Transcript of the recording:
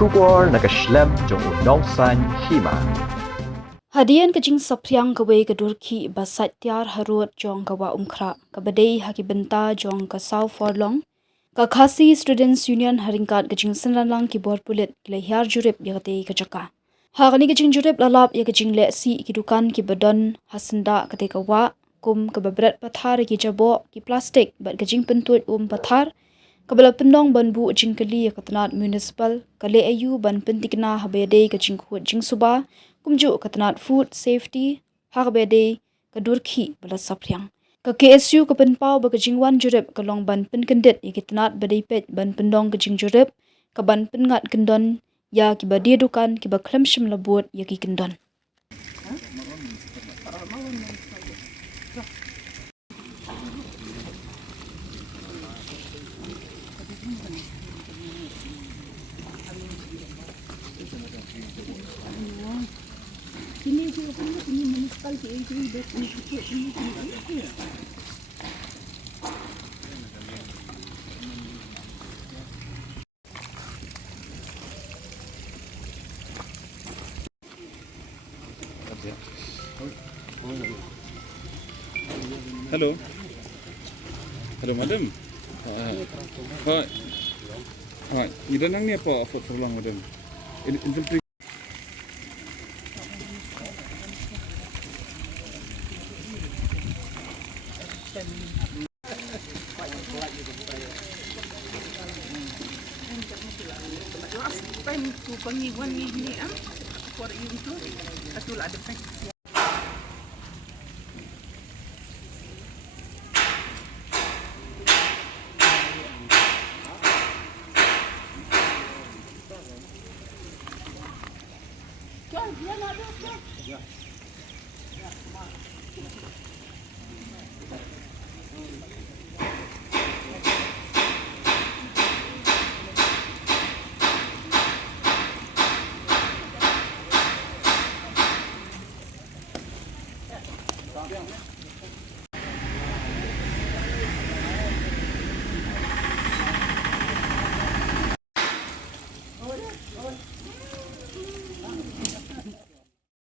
Shubor nakaslem jong unongsan Hima. Hadian kajing Saphriang kawe ke Durkhih ba Sait Tiar harut jong ka Wahumkhrah ka badai haki benta jong ka South Forlong ka Khasi Students Union haringkat kajing senralang ki bor Pulit le Hiar Jurip yakate ka jaka. Hakani kajing Jurip lalap ya kajing leksi ki Dukan ki badon hasenda kate ka wa kum ka babrat pathar ki jabo ki plastik bat kajing pentut pathar kabala pendong ban bu jingkali katanat municipal kale ayu ban pentikna habede kajing khut jing suba kumju katanat food safety habede ka Durkhih bala Saphriang ka KSU ka penpau ba kajing wan Jurip ka long ban penkendet ikitanat badai pet ban pendong kajing Jurip ka ban pengat kendon ya ki badia Dukan ki ba klemshim labut ya ki kendon. Hello. Hello, madam. Hi. Hi. Ida nang ni apa for long, madam? Infantry. Time to pangiguan ni for you to atul ada pen. Dia nak